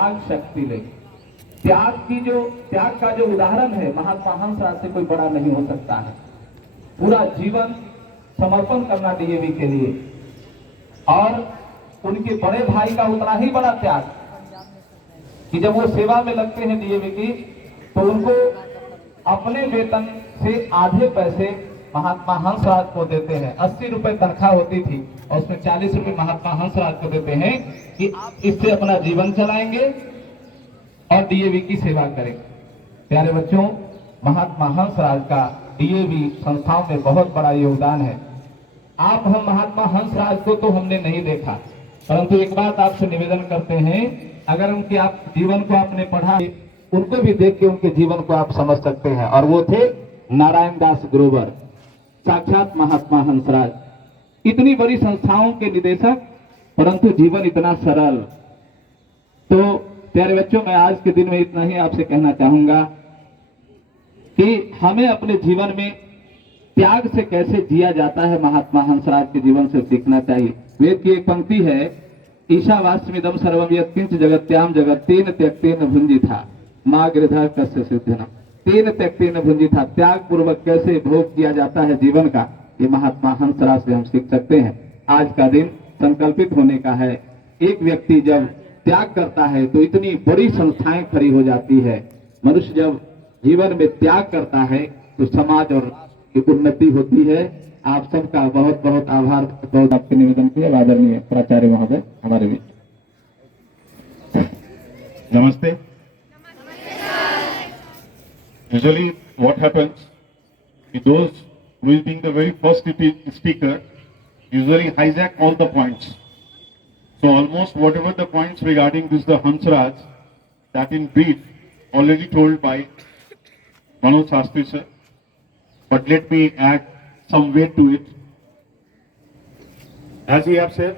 त्याग शक्ति ले। त्याग का जो उदाहरण है महात्मा हंसराज से कोई बड़ा नहीं हो सकता है। पूरा जीवन समर्पण करना डीएवी के लिए, और उनके बड़े भाई का उतना ही बड़ा त्याग कि जब वो सेवा में लगते हैं डीएवी की, तो उनको अपने वेतन से आधे पैसे महात्मा हंसराज को देते हैं। 80 रुपए तनख्वाह होती थी और उसमें 40 रुपए महात्मा हंसराज को देते हैं कि आप इससे अपना जीवन चलाएंगे और डीएवी की सेवा करें। प्यारे बच्चों, महात्मा हंसराज का डीएवी संस्थाओं में बहुत बड़ा योगदान है। हम महात्मा हंसराज को तो हमने नहीं देखा, परंतु एक बात आपसे निवेदन करते हैं, अगर उनके आप जीवन को आपने पढ़ा, उनको भी देख के उनके जीवन को आप समझ सकते हैं। और वो थे नारायण दास ग्रोवर, साक्षात महात्मा हंसराज, इतनी बड़ी संस्थाओं के निदेशक, परंतु जीवन इतना सरल। तो प्यारे बच्चों, मैं आज के दिन में इतना ही आपसे कहना चाहूंगा कि हमें अपने जीवन में त्याग से कैसे जिया जाता है महात्मा हंसराज के जीवन से सीखना चाहिए। वेद की एक पंक्ति है, ईशावास्यमिदं सर्वं यत्किंच जगत्याम जगत्तेन त्यक्तेन भुंजिथा मां गृधः कस्य सिद्धना। तेन त्यक्तेन भुंजिथा, त्याग पूर्वक कैसे भोग किया जाता है जीवन का, ये महात्मा हंसराज से हम सीख सकते हैं। आज का दिन संकल्पित होने का है। एक व्यक्ति जब त्याग करता है तो इतनी बड़ी संस्थाएं खड़ी हो जाती है। मनुष्य जब जीवन में त्याग करता है तो समाज और की उन्नति होती है। आप सबका बहुत बहुत आभार। बहुत आपके निवेदन किए आदरणीय प्राचार्य महोदय हमारे बीच। Namaste. Usually what happens, those who is being the very first speaker usually hijack all the points. So almost whatever the points regarding this the Hansraj, that in brief already told by Manoj Sastry sir, but let me add some weight to it. As he have said,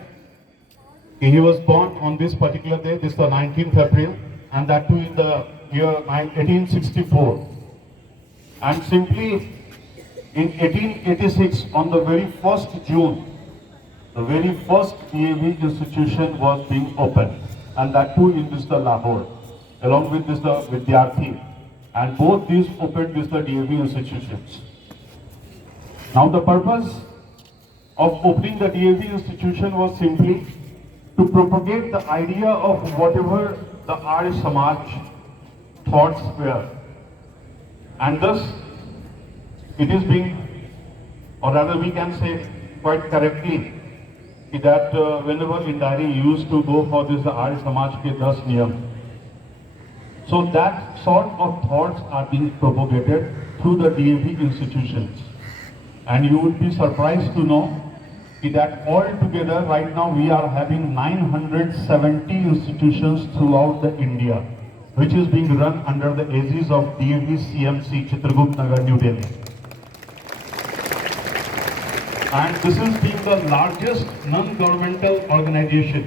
he was born on this particular day, this is the 19th April, and that too in the year 1864. And simply in 1886, on the very 1st June, the very first DAV institution was being opened, and that too in this the Lahore, along with this the Vidyarthi, and both these opened this the DAV institutions. Now the purpose of opening the DAV institution was simply to propagate the idea of whatever the Arya Samaj thoughts were, and thus it is being, or rather we can say quite correctly, that whenever Indari used to go for this Arya Samaj ke 10 niyam, so that sort of thoughts are being propagated through the DAV institutions, and you would be surprised to know that all together right now we are having 970 institutions throughout the India, which is being run under the aegis of DAV CMC Chitragut Nagar, New Delhi. And this is being the largest non-governmental organization,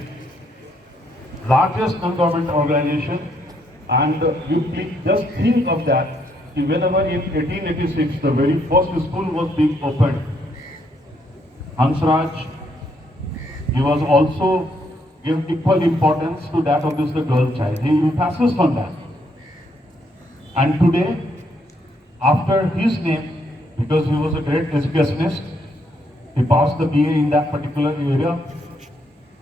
and you please just think of that. Whenever in 1886 the very first school was being opened, Hansraj, he was also give equal importance to that of this the girl child. He emphasized on that. And today, after his name, because he was a great educationist, he passed the BA in that particular area,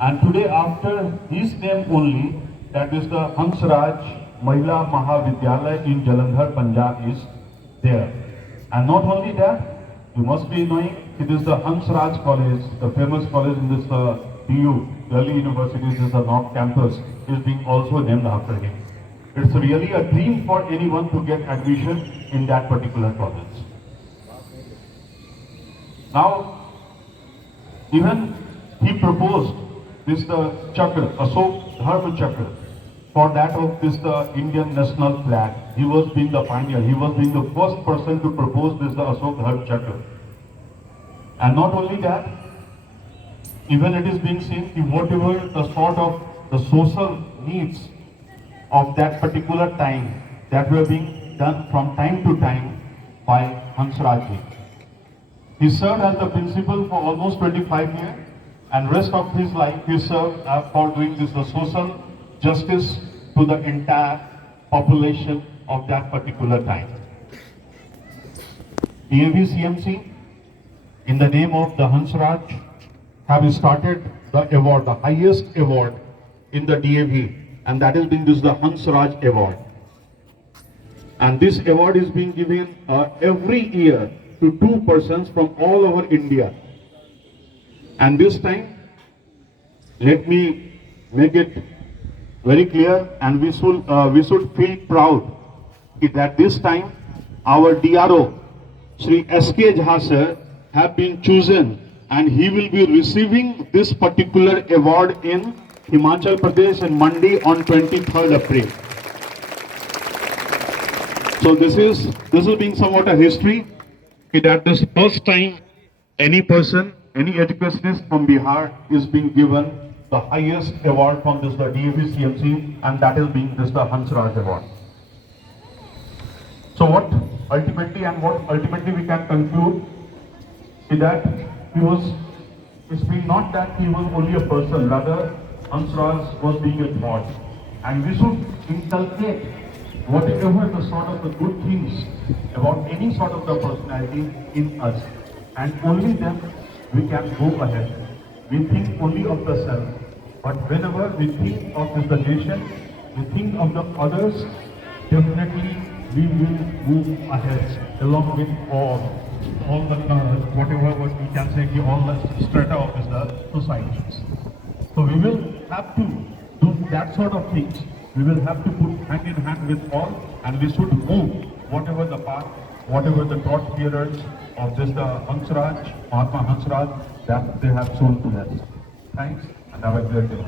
and today after his name only, that is the Hansraj Mahila Mahavidyalaya in Jalandhar, Punjab is there. And not only that, you must be knowing it is the Hansraj College, the famous college in this PU, Delhi University, this is the North Campus, is being also named after him. It's really a dream for anyone to get admission in that particular college. Now, even he proposed this the Chakra, Ashok Dharma Chakra, for that of this the Indian national flag. He was being the pioneer. He was being the first person to propose this the Ashok Dharma Chakra. And not only that, even it is being seen that whatever the sort of the social needs of that particular time that were being done from time to time by Hansraj ji. He served as the principal for almost 25 years, and rest of his life he served for doing this the social justice to the entire population of that particular time. DAV CMC, in the name of the Hansraj, have started the award, the highest award in the DAV, and that is being this the Hansraj Award. And this award is being given every year to two persons from all over India. And this time, let me make it very clear, and we should feel proud that this time our DRO, Shri S.K. Jha sir, have been chosen, and he will be receiving this particular award in Himachal Pradesh in Mandi on 23rd April. So this is being somewhat a history that this first time any person, any educationist from Bihar is being given the highest award from this the DAV CMC, and that is being this the Hansraj Award. So what ultimately we can conclude is that it's been not that he was only a person, rather Hansraj was being a thought, and we should inculcate whatever the sort of the good things about any sort of the personality in us, and only then we can go ahead. We think only of the self, but whenever we think of the nation, we think of the others, definitely we will move ahead along with all the whatever what we can say, all the strata of the societies. So we will have to do that sort of things. We will have to put hand in hand with all, and we should move whatever the path, whatever the thought bearers of this the Hansraj, Mahatma Hansraj, that they have shown to us. Thanks, and have a great day.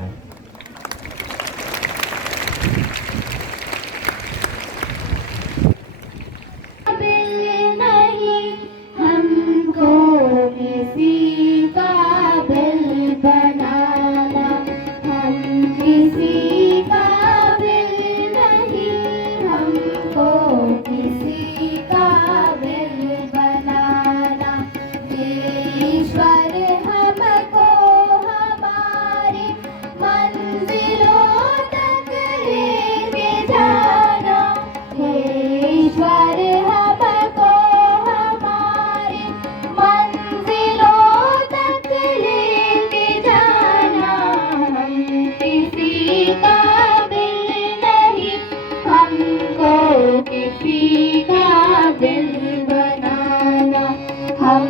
हम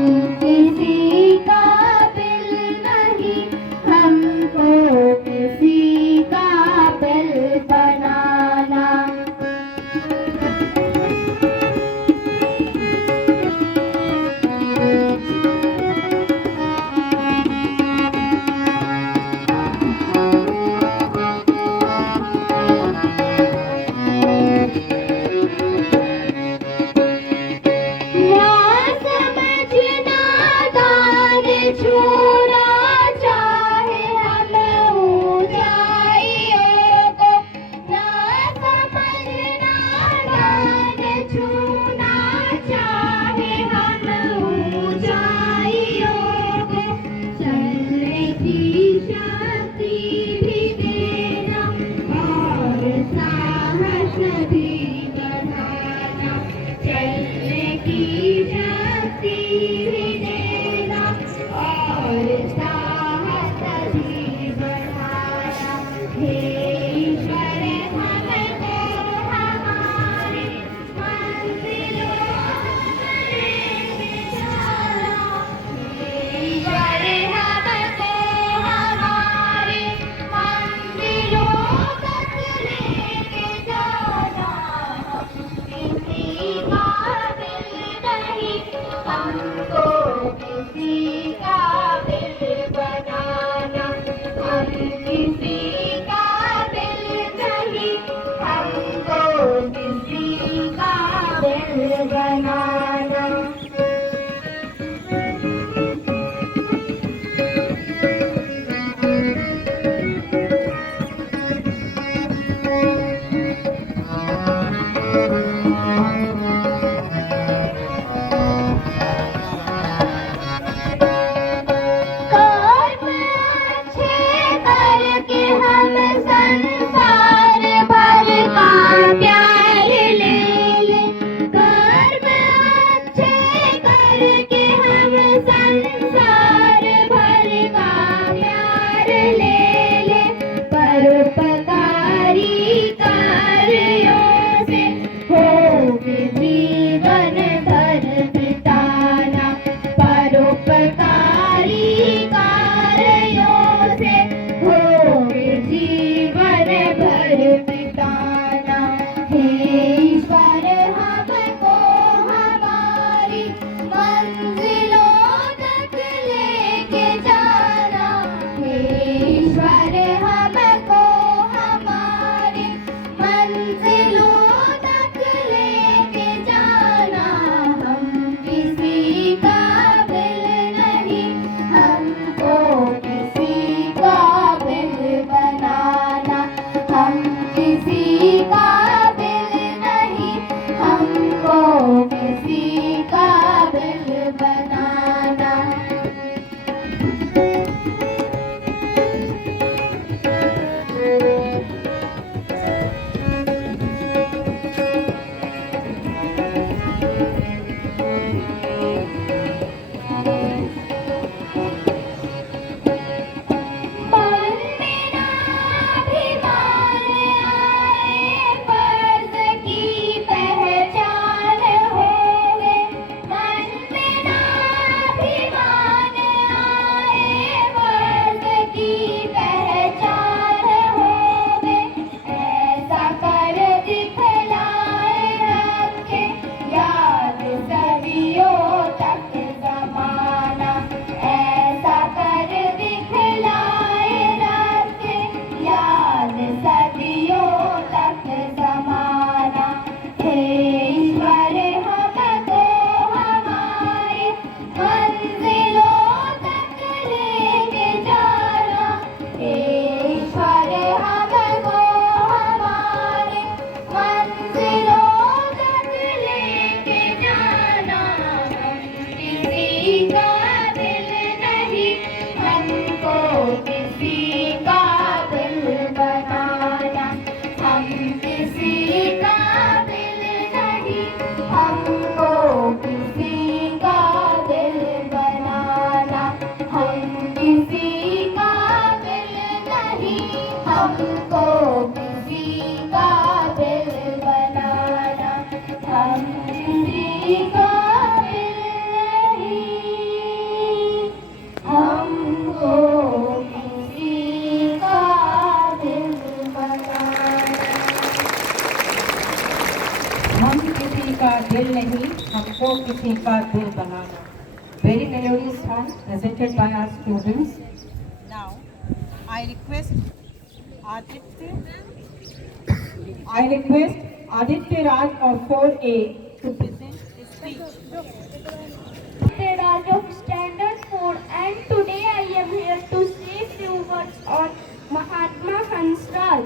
संसार भर काबिल नहीं, हमको किसी काबिल बनाना। पवन में ना अभिमान आए, फर्ज की पहचान होवे। मन में ना अभिमान आए, फर्ज की पहचान होवे। ऐसा कर दिखलाए रखे याद सदियों तक ज़माना। ऐसा कर दिखलाए रखे याद सदियों तक ज़माना। हे ईश्वर हमको हमारी मंजिलों तक लेके जाना। हे ईश्वर हमको हमारी मंजिलों तक लेके जाना। हम किसी काबिल नहीं, हमको किसी काबिल बनाना। हम किसी काबिल नहीं, हमको किसी काबिल बनाना। हम किसी काबिल नहीं, हमको किसी काबिल बनाना। हम किसी काबिल नहीं, हमको किसी काबिल बनाना। हम किसी का दिल नहीं, हमको किसी का दिल बनाना. Very melodious song presented by our students. Now, I request Aditya I request Aditya Raj of 4A to present. his speech. Raj of Standard 4, and today I am here to say few words on Mahatma Hansraj.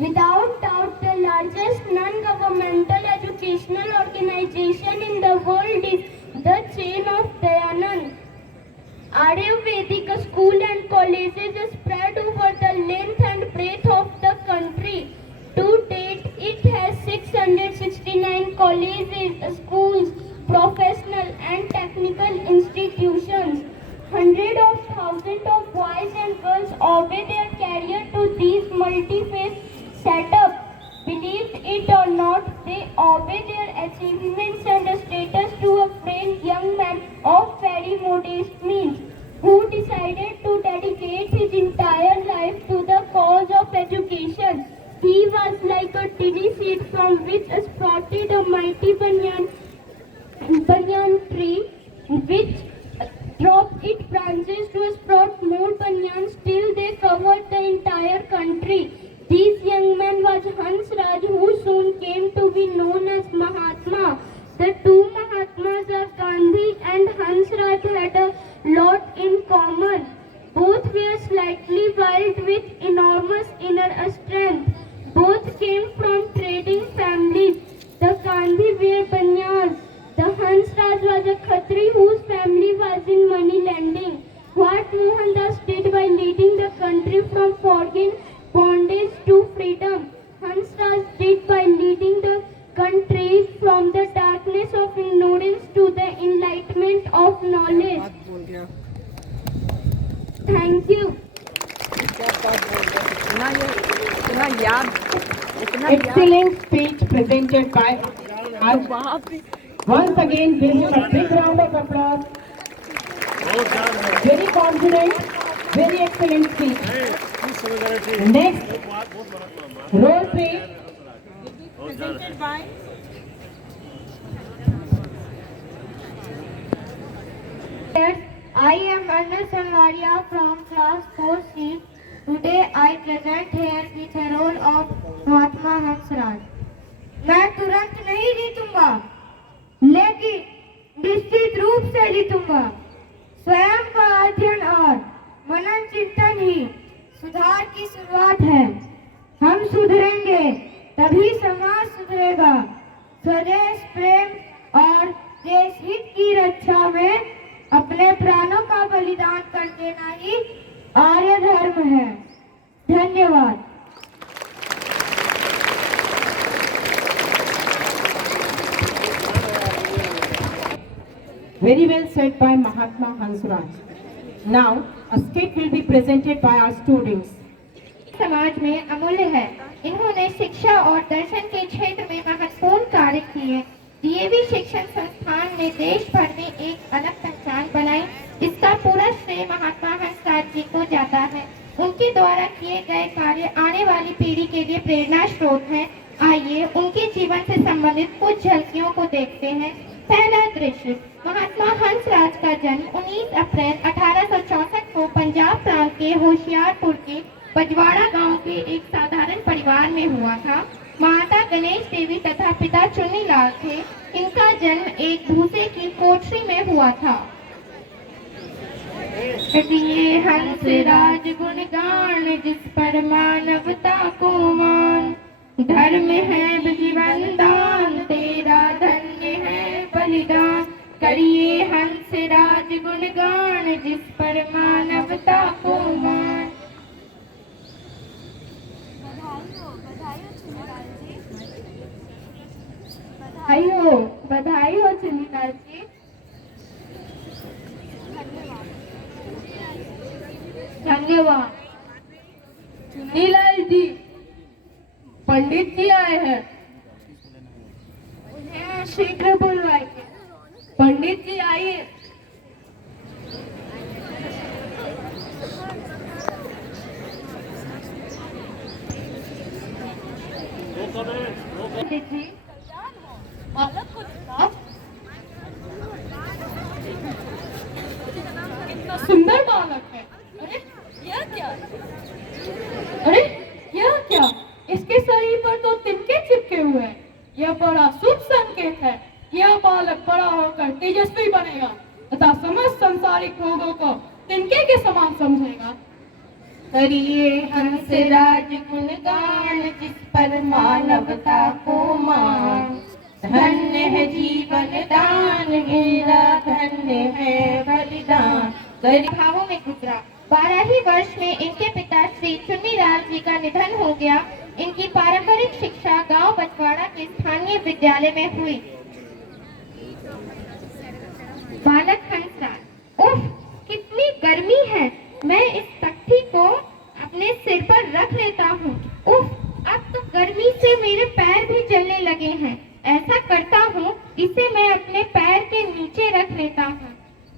Without doubt, the largest non-governmental educational organization in the world is the Chain of Dayanand. Ayurvedic school and colleges spread over the length and breadth of the country. To date, it has 669 colleges, schools, professional and technical institutions. Hundreds of thousands of boys and girls owe their career to these multi-phase setup. Believe it or not, they owe their achievements and status to a brave young man of very modest means, who decided to dedicate his entire life to the cause of education. He was like a tiny seed from which sprouted a mighty banyan tree, which dropped its branches to sprout more banyans till they covered the entire country. This young man was Hansraj, who soon came to be known as Mahatma. The two Mahatmas are Gandhi and Hansraj had a lot in common. Both were slightly wild with enormous inner strength. Both came from trading families. The Gandhi were banyas. The Hansraj was a Khatri whose family was in money lending. What Mohandas did by leading the country from foreign bondage to freedom, Hansraj did by leading the country from the darkness of ignorance to the enlightenment of knowledge. Thank you. Excellent speech presented by us. Once again, give him a big round of applause. Very confident, very excellent speech. Next, role play. Presented by I am Anna Salvaria from class 4C. Today I present here with the role of Mahatma Hansraj. मैं तुरंत नहीं जीतूंगा, लेकिन निश्चित रूप से जीतूंगा। स्वयं का अध्ययन और मनन चिंतन ही सुधार की शुरुआत है। हम सुधरेंगे तभी समाज सुधरेगा। स्वदेश प्रेम और देश हित की रक्षा में अपने प्राणों का बलिदान कर देना ही आर्य धर्म है। धन्यवाद। Very well said by Mahatma Hansraj. Now, a skit will be presented by our students. समाज में अमूल्य है। इन्होंने शिक्षा और दर्शन के क्षेत्र में महत्वपूर्ण कार्य किए। डीएवी शिक्षण संस्थान ने देश भर में एक अलग पहचान बनाई। इसका पूरा श्रेय महात्मा हंसराज जी को जाता है। उनके द्वारा किए गए कार्य आने वाली पीढ़ी के लिए प्रेरणा स्रोत हैं। आइए उनके जीवन से संबंधित कुछ झलकियों को देखते हैं। पहला दृश्य, महात्मा हंसराज का जन्म 19 अप्रैल 1864 को पंजाब प्रांत के होशियारपुर के बजवाड़ा गांव के एक साधारण परिवार में हुआ था। माता गणेश देवी तथा पिता चुन्नीलाल थे। इनका जन्म एक भूसे की कोठरी में हुआ था। ये हंसराज गुणगान जिस पर मानवता को मान, धर्म है जीवन दान तेरा धन्य है बलिदान। करिए हंसराज गुणगान जिस पर मानवता को मान। बधाई हो चुन्नीलाल जी। धन्यवाद। चुन्नीलाल जी, पंडित जी आए हैं। उन्हें शीघ्र बुलवाइए। पंडित जी आइए। पंडित जी, सुंदर बालक है। अरे यह क्या? इसके शरीर पर तो तिनके चिपके हुए हैं। यह बड़ा शुभ संकेत है। यह बालक बड़ा होकर तेजस्वी बनेगा तथा समस्त संसारिक भोगों को तिनके के समान समझेगा। करिए हंसराज गुणगान जिस पर मानवता को मान, धन्य है जीवन दान मेरा धन्य है बलिदान। भावों में गुजरा। 12 ही वर्ष में इनके पिता श्री चुन्नीलाल जी का निधन हो गया। इनकी पारंपरिक शिक्षा गांव बजवाड़ा के स्थानीय विद्यालय में हुई। बालक हंसराज, उफ कितनी गर्मी है। मैं इस तख्ती को अपने सिर पर रख लेता हूँ। उफ, अब तो गर्मी से मेरे पैर भी जलने लगे हैं। ऐसा करता हूँ, इसे मैं अपने पैर के नीचे रख लेता हूँ।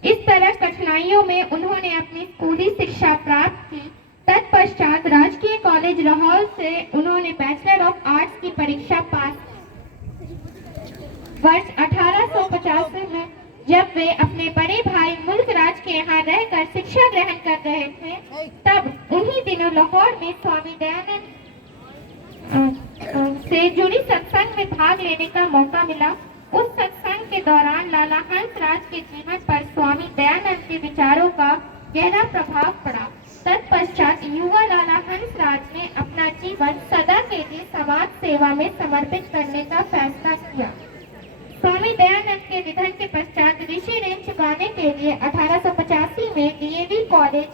इस तरह कठिनाइयों में उन्होंने अपनी स्कूली शिक्षा प्राप्त की। तत्पश्चात राजकीय कॉलेज लाहौर से उन्होंने बैचलर ऑफ आर्ट्स की परीक्षा पास की। वर्ष 1885 में जब वे अपने बड़े भाई मुल्क राज के यहाँ रहकर शिक्षा ग्रहण कर रहे थे, तब उन्हीं दिनों लाहौर में स्वामी दयानंद से जुड़ी सत्संग में भाग लेने का मौका मिला। उस सत्संग के दौरान लाला हंसराज के जीवन पर स्वामी दयानंद के विचारों का गहरा प्रभाव पड़ा। तत्पश्चात युवा लाला हंसराज ने अपना जीवन सदा के लिए समाज सेवा में समर्पित करने का फैसला किया। स्वामी दयानंद के निधन के पश्चात ऋषि ऋण चुकाने के लिए 1885 में डीएवी कॉलेज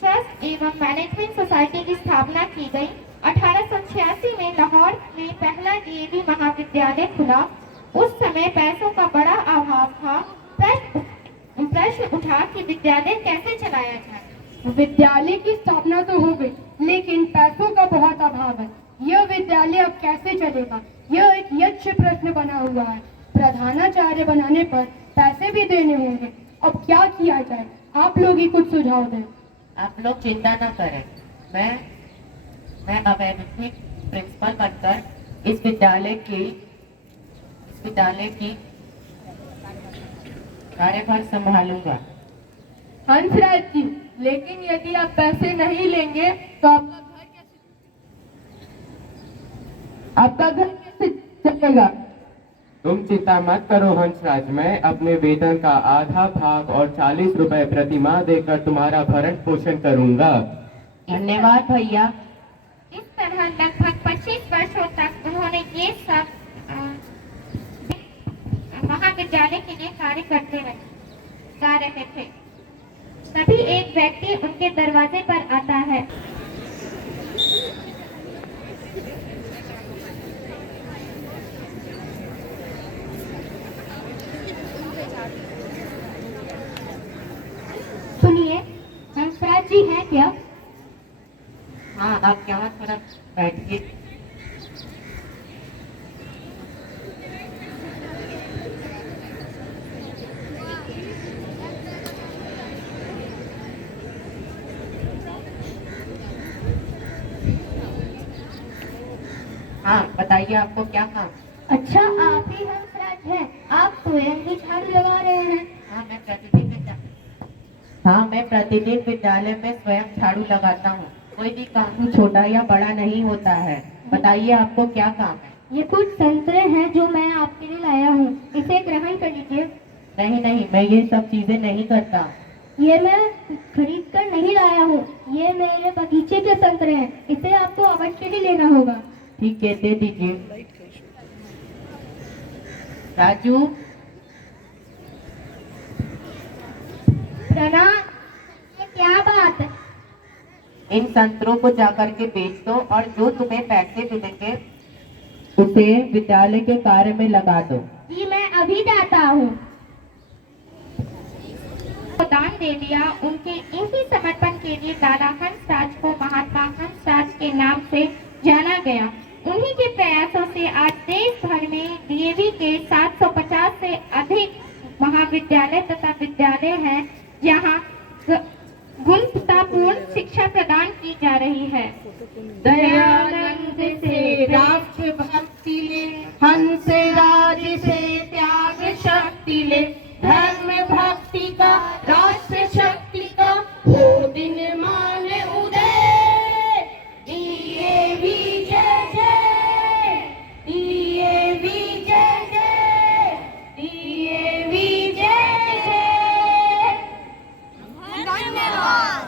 ट्रस्ट एवं मैनेजमेंट सोसाइटी की स्थापना की गई। 1886 में लाहौर में पहला डीएवी महाविद्यालय खुला। उस समय पैसों का बड़ा अभाव था। प्रश्न उठा कि विद्यालय कैसे चलाया जाए। विद्यालय की स्थापना तो हो गई, लेकिन पैसों का बहुत अभाव है। यह विद्यालय अब कैसे चलेगा? यह एक यक्ष प्रश्न बना हुआ है। प्रधानाचार्य बनाने पर पैसे भी देने होंगे। अब क्या किया जाए? आप लोग ही कुछ सुझाव दें। आप लोग चिंता न करें। मैं अब एडमिशन प्रिंसिपल बनकर इस विद्यालय की कार्यभार संभालूंगा। हंसराज जी, लेकिन यदि आप पैसे नहीं लेंगे तो आपका घर कैसे चलेगा? तुम चिंता मत करो हंसराज, मैं अपने वेतन का आधा भाग और 40 रुपए प्रति माह देकर तुम्हारा भरण पोषण करूंगा। धन्यवाद भैया। इस तरह लगभग 25 वर्षों तक उन्होंने ये सब महाविद्यालय के लिए गा रहे थे। तभी एक व्यक्ति उनके दरवाजे पर आता है। सुनिए, हंसराज जी हैं क्या? हाँ, आप यहाँ थोड़ा बैठिए। हाँ, बताइए आपको क्या काम? अच्छा, आप ही हंसराज हैं। आप स्वयं ही झाड़ू लगा रहे हैं। हाँ, मैं प्रतिदिन विद्यालय में स्वयं झाड़ू लगाता हूँ। कोई भी काम छोटा या बड़ा नहीं होता है। बताइए आपको क्या काम है? ये कुछ संतरे हैं जो मैं आपके लिए लाया हूँ, इसे ग्रहण कर लीजिए। नहीं, मैं ये सब चीजें नहीं करता। ये मैं खरीद कर नहीं लाया हूँ, ये मेरे बगीचे के संतरे हैं, इसे आपको अवश्य ही लेना होगा। ठीक है, दे दीजिए। राजू, प्रणाम। ये क्या बात है? इन संतरों को जाकर के बेच दो और जो तुम्हें पैसे मिलेंगे उसे विद्यालय के कार्य में लगा दो। जी, मैं अभी जाता हूँ। दान दे दिया। उनके इसी समर्पण के लिए दादा हंसराज को महात्मा हंसराज के नाम से जाना गया। उन्हीं के प्रयासों से आज देश भर में डीएवी के 750 से अधिक महाविद्यालय तथा विद्यालय हैं, जहां गुणवत्तापूर्ण शिक्षा प्रदान की जा रही है। दयानंद से राष्ट्र भक्ति ले, हंसराज से त्याग शक्ति ले, धर्म भक्ति का राष्ट्र शक्ति का हो दिन मान उदय। डीएवी जय जय, डीएवी जय जय, डीएवी जय जय। धन्यवाद।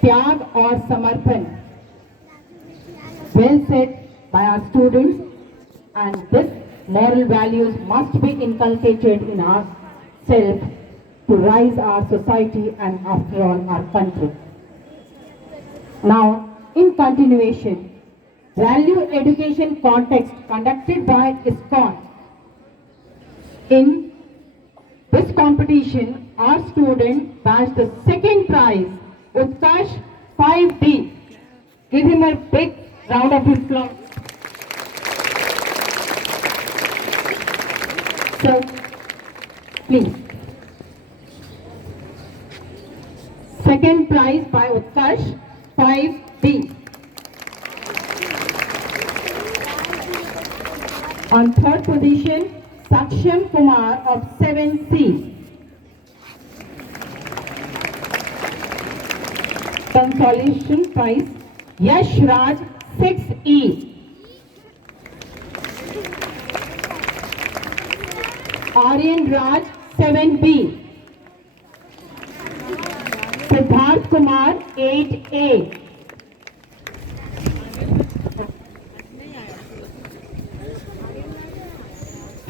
त्याग और समर्पण, well said by our students, and this moral values must be inculcated in ourselves to rise our society and after all our country. Now, in continuation, value education context conducted by ISKCON. In this competition, our student bagged the second prize, Utkarsh 5D. Give him a big round of applause. So, please. Second prize by Utkarsh 5D. On third position, Saksham Kumar of 7C. Consolation prize, Yash Raj 6E. Aryan Raj 7B. Siddharth Kumar 8A.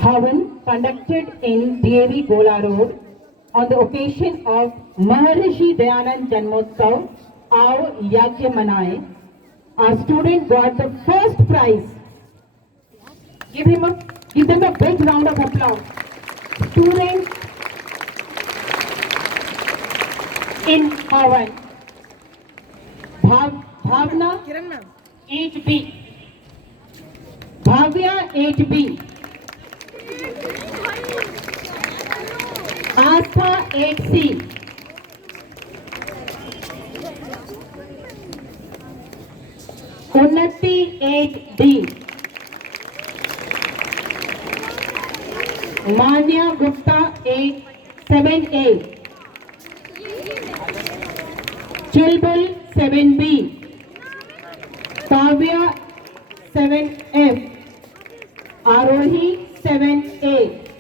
Havan conducted in DAV Gola Road on the occasion of Maharishi Dayanand Janmotsav, Aao Yagya Manaye. Our student got the first prize. Give them a big round of applause. Students in Havan. Bhavna 8B. Bhavya 8B. Astha 8C. Unnati 8D. Manya Gupta 7A. Chulbul 7B. Kavya 7F. Arohi 878.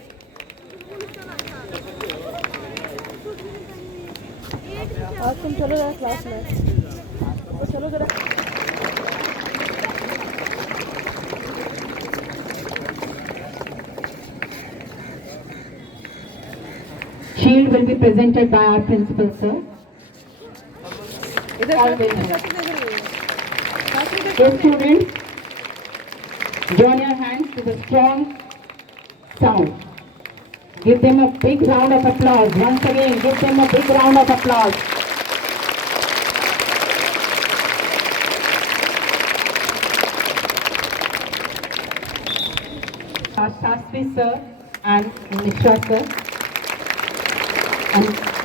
Shield will be presented by our principal, sir. All will help. So students, join your hands to the strong sound. Give them a big round of applause. Once again, give them a big round of applause. Shastri sir and Mishra sir. And